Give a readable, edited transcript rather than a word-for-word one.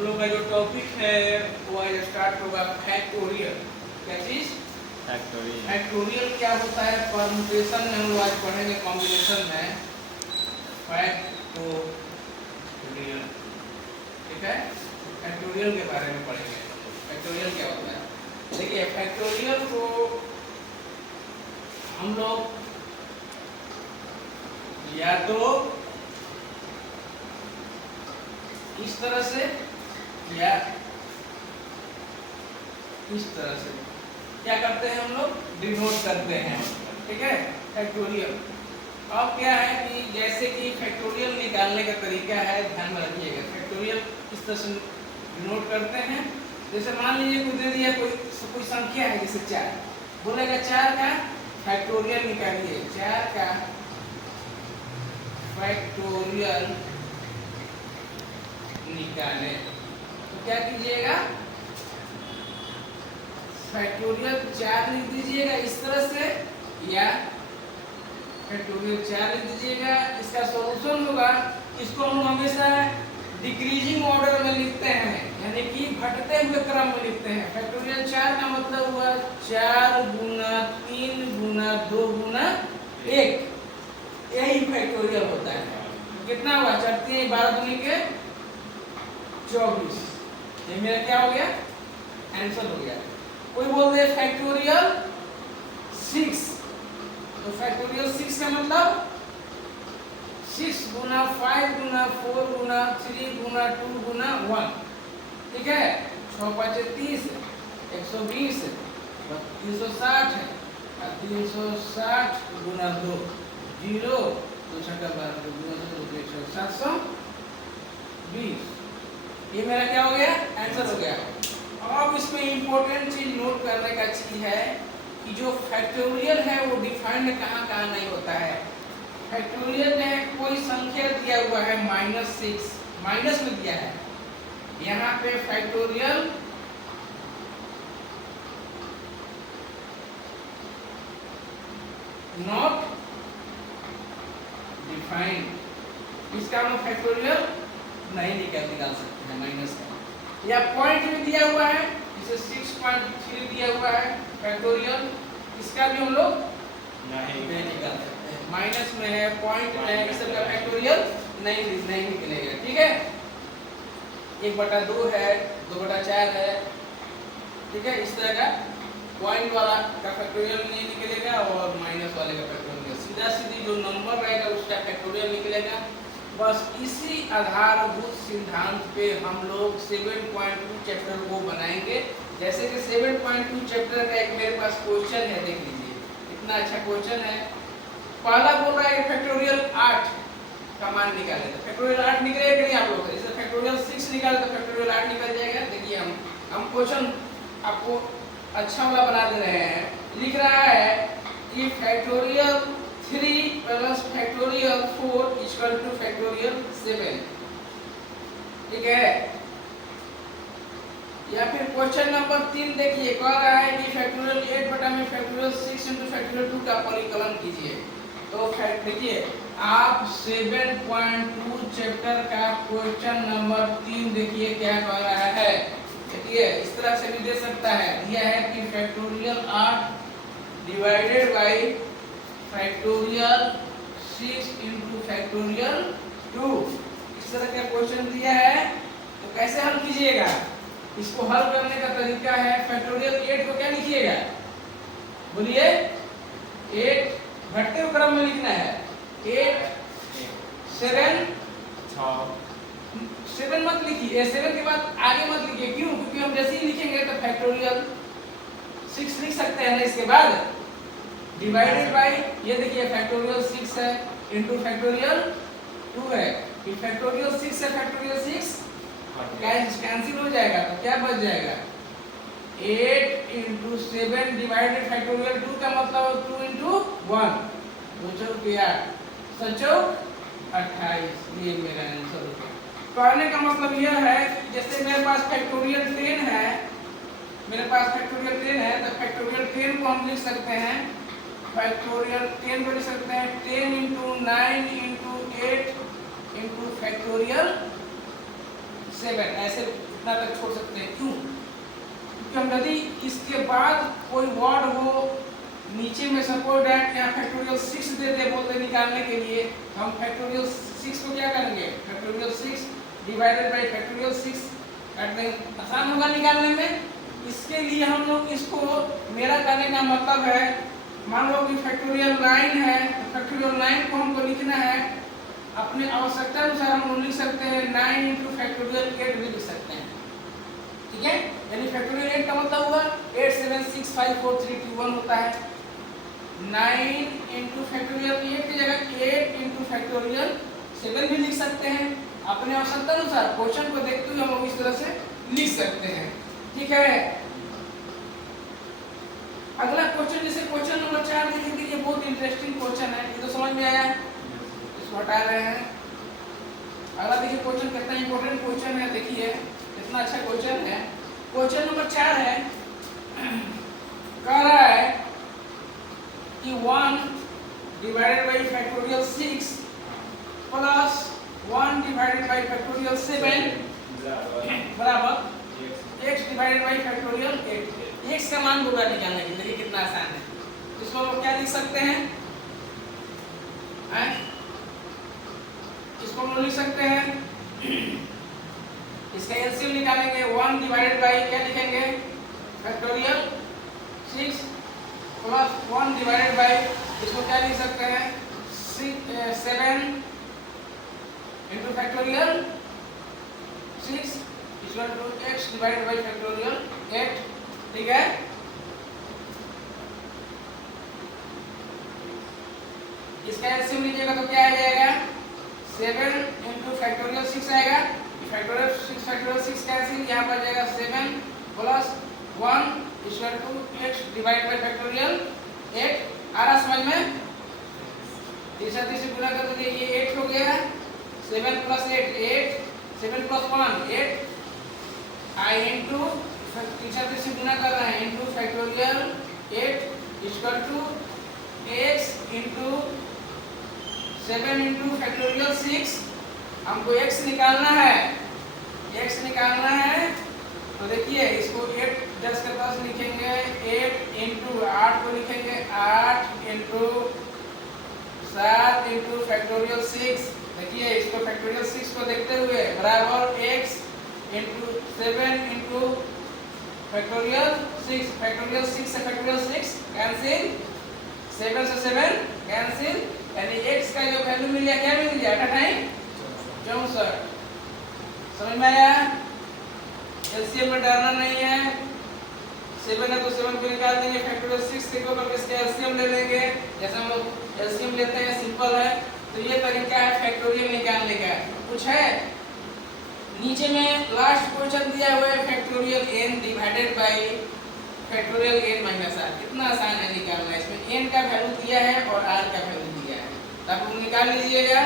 हम लोग का जो टॉपिक है वो आज स्टार्ट होगा फैक्टोरियल। क्या चीज? फैक्टोरियल। फैक्टोरियल क्या होता है? परम्यूटेशन में हम लोग आज पढ़ेंगे, कॉम्बिनेशन में फैक्टोरियल। ठीक है, फैक्टोरियल के बारे में पढ़ेंगे। फैक्टोरियल क्या होता है? देखिए, फैक्टोरियल को हम लोग या तो इस तरह से या इस तरह से क्या करते हैं, हम लोग डिनोट करते हैं। ठीक है, फैक्टोरियल। अब क्या है कि जैसे कि फैक्टोरियल निकालने का तरीका है, ध्यान में रखिएगा। फैक्टोरियल इस तरह से डिनोट करते हैं। जैसे मान लीजिए कोई दे दिया, कोई संख्या है, जैसे 4, बोलेगा 4 का फैक्टोरियल निकालिए। 4 का फैक्टोरियल निकालें तो क्या कीजिएगा? फैक्टोरियल 4 लिख दीजिएगा इस तरह से, या फैक्टोरियल 4 लिख दीजिएगा। इसका सॉल्यूशन होगा, इसको हम हमेशा डिक्रीजिंग ऑर्डर में लिखते हैं, यानी कि घटते हुए क्रम में लिखते हैं। फैक्टोरियल 4 का मतलब हुआ 4 गुना 3 गुना 2 गुना 1, यही फैक्टोरियल होता है। कितना हुआ? 4 3 12 दूनी के 24। ये मेरा क्या हो गया? आंसर हो गया। कोई बोल दे फैक्टोरियल 6, तो फैक्टोरियल 6 का मतलब 6 गुना 5 गुना 4 गुना 3 गुना 2 गुना 1। ठीक है, 6 5 30, 120, 360 है, 360 गुना 2 0, 2 6 12 720। ये मेरा क्या हो गया? आंसर हो गया। अब इसमें इंपॉर्टेंट चीज नोट करने का चीज है कि जो फैक्टोरियल है वो डिफाइंड कहाँ कहाँ नहीं होता है। फैक्टोरियल में कोई संख्या दिया हुआ है -6, माइनस में दिया है, यहाँ पे फैक्टोरियल नॉट डिफाइंड, इसका हम फैक्टोरियल नहीं निकाल सकते हैं माइनस का। या पॉइंट में दिया हुआ है, जैसे 6.3 दिया हुआ है फैक्टोरियल, इसका भी हम लोग नहीं निकाल सकते हैं। माइनस में है, पॉइंट में है, इस सब का फैक्टोरियल नहीं निकलेगा। ठीक है, 1/2 है, 2/4 है। ठीक है, इस तरह का पॉइंट वाला का फैक्टोरियल नहीं निकलेगा और माइनस वाले का फैक्टोरियल, सीधा सीधी जो नंबर रहेगा उसका फैक्टोरियल निकलेगा। बस इसी आधारभूत सिद्धांत पे हम लोग 7.2 चैप्टर को बनाएंगे। जैसे कि 7.2 चैप्टर का एक मेरे पास क्वेश्चन है, देख लीजिए, इतना अच्छा क्वेश्चन है। पहला बोल रहा है फैक्टोरियल 8 का मान निकाले, तो फैक्टोरियल 8 निकलेगा कि नहीं आप लोग? जैसे फैक्टोरियल 6 निकाले तो फैक्टोरियल 8 निकल जाएगा। देखिए, हम क्वेश्चन आपको अच्छा वाला बना दे रहे हैं। लिख रहा है कि factorial 3 plus factorial 4 equal two factorial 7। ठीक है, या फिर क्वेश्चन नंबर 3 देखिए, कह रहा है कि फैक्टोरियल 8 बटा में फैक्टोरियल 6 इंटू फैक्टोरियल 2 का परिकलन कीजिए। तो देखिए, आप 7.2 चैप्टर का क्वेश्चन नंबर 3 देखिए क्या कह रहा है। देखिए, इस तरह से भी दे सकता है, दिया है कि factorial 8 divided by factorial 6 into factorial 2। इस तरह का क्वेश्चन दिया है, तो कैसे हल कीजिएगा? इसको हल करने का तरीका है, फैक्टोरियल 8 को क्या लिखिएगा? बोलिए, 8 घटते हुए क्रम में लिखना है। 8 7 7 मत लिखिए, 7 के बाद आगे मत लिखिए। क्यों? क्योंकि हम जैसे ही लिखेंगे तो फैक्टोरियल 6 लिख सकते हैं ना इसके बाद, डिवाइडेड बाई, ये देखिए फैक्टोरियल 6 है इंटू फैक्टोरियल 2 है, फिर फैक्टोरियल 6 से फैक्टोरियल 6 कैंसिल हो जाएगा, तो क्या बच जाएगा? 8 इंटू 7 डिवाइडेड फैक्टोरियल 2 का मतलब 2 इंटू 1, 2 चौक 8, 7 चौक 28। ये मेरा आंसर हो गया। कहने का मतलब यह है कि जैसे मेरे पास फैक्टोरियल 10 है, मेरे पास फैक्टोरियल 10 है, तो फैक्टोरियल 10 को हम लिख सकते हैं, फैक्टोरियल 10 को लिख सकते हैं 10 इंटू 9 इंटू 8 इंटू फैक्टोरियल 7, ऐसे इतना तक छोड़ सकते हैं। क्यों? क्योंकि हम यदि इसके बाद कोई वर्ड हो नीचे में सपोज दैट यहाँ फैक्टोरियल 6 दे दे बोलते निकालने के लिए, हम फैक्टोरियल 6 को क्या करेंगे, फैक्टोरियल 6 डिवाइडेड बाय फैक्टोरियल 6 काट देंगे, आसान होगा निकालने में। इसके लिए हम लोग इसको, मेरा करने का मतलब है, मान लो कि फैक्टोरियल 9 है, फैक्टोरियल 9 को हमको लिखना है अपने आवश्यकता अनुसार। हम लोग लिख सकते हैं 9 इंटू फैक्टोरियल 8 भी लिख सकते हैं, ठीक है। यानी फैक्टोरियल 8 का मतलब हुआ 8 7 6 5 4 3 2 1 होता है। 9 इंटू फैक्टोरियल 8 की जगह 8 इंटू फैक्टोरियल 7 भी लिख सकते हैं अपने आवश्यकता अनुसार। क्वेश्चन को देखते हुए हम लोग इस तरह से लिख सकते हैं, ठीक है। अगला क्वेश्चन, जैसे क्वेश्चन नंबर 4 देखेंगे, ये बहुत इंटरेस्टिंग क्वेश्चन है, ये तो समझ में आया, इसको हटा रहे हैं। अगला देखिए क्वेश्चन कितना इंपॉर्टेंट क्वेश्चन है, देखिए कितना अच्छा क्वेश्चन है। क्वेश्चन नंबर 4 है, कह रहा है कि 1 divided by factorial 6 plus 1 divided by factorial 7 बराबर x divided by factorial 8। x का मान होगा निकालने के लिए, देखिए कितना आसान है। इसको हम क्या लिख सकते हैं, इसको हम लिख सकते हैं, इसका एलसीएम निकालेंगे। 1 डिवाइडेड बाई क्या लिखेंगे, फैक्टोरियल 6 प्लस 1 डिवाइडेड बाई, इसको क्या लिख सकते हैं, 7 into factorial 6 equal to x divided by factorial 8, ठीक है। इसका एलसीएम लीजिएगा तो क्या आ जाएगा, 7 इंटू फैक्टोरियल 6 आएगा, फैक्टोरियल 6 फैक्टोरियल 6 कैंसिल, यहाँ पर जाएगा 7 plus 1 equal to x divide by factorial 8। आ रहा समझ में? तीसरा तीसरे गुना कर दीजिए, ये 8 हो गया, 7 प्लस 8 7 प्लस 1 8 आई इंटू तीसरा तीसरे गुना कर रहे हैं into factorial 8 equal to x into 7 into factorial 6। हमको x निकालना है, x निकालना है, तो देखिए इसको 8 10 के पास लिखेंगे, 8 इंटू 8 को लिखेंगे 8 इंटू 7 इंटू फैक्टोरियल 6। देखिए इसको फैक्टोरियल 6 को देखते हुए बराबर x into 7 into factorial 6, factorial 6 से फैक्टोरियल 6 कैंसिल, 7 से 7 कैंसिल, यानी x का जो वैल्यू मिल गया, क्या मिल गया, 64। समझ में आया? एलसीएम में डालना नहीं है, 7 है तो 7 को निकाल देंगे, फैक्टोरियल 6 देखो तो इसका एलसीएम ले लेंगे, जैसे हम लोग एलसीएम लेते हैं, सिंपल है। तो ये तरीका है फैक्टोरियल निकालने का। कुछ है नीचे में लास्ट क्वेश्चन दिया हुआ है, factorial n divided by factorial n minus r। कितना आसान है निकालना, इसमें n का वैल्यू दिया है और r का वैल्यू दिया है, तब निकाल लीजिएगा।